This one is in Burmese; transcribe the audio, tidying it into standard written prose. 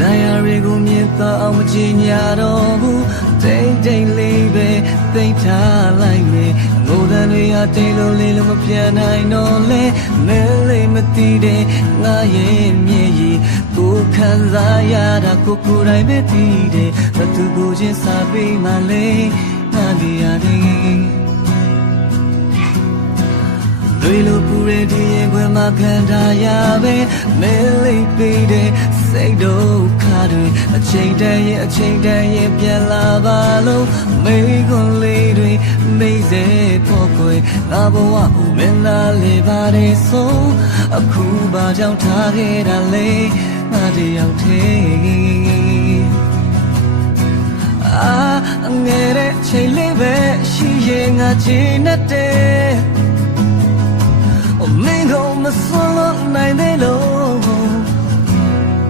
Diary ကိုမြင်တော့အောင်မကြည်ညာတော့ဘူးတိတ်တိတ်လေးပဲသိထားလိုက်မယ်ငိုတဲ့တွေဟာတိတ်လို့လေးလို့မပြန်နိုင်တော့လဲမဲလေးမသိတဲ့ငါရဲ့မျက်ရည်ကိုခံစားရတာကိုယ်တိုင်ပဲသိတယ်ဘသူကိုချင်းစားပြီးမှလဲငါဒီရတယ်တွေလိုပူရတဲ့ရင်ခွင်မှာခံထားရပဲမဲလေးပေးတဲ့စိတ်ဒုက္ခတွေအချိန်တန်ရင်ပြန်လာပါလို့မိခွန်လေးတွေမိစေဖို့ကိုငါဘဝကိုမင်းလာလေပါတယ်ဆိုအခုဘာကြောင့်ထားခဲ့တာလဲငါတယောက်တည်းငယ်တဲ့ချိန်လေးပဲရှိရင်ငါချင်တဲ့မင်းကိုမစွန့်လို့နိုင်သေးလို့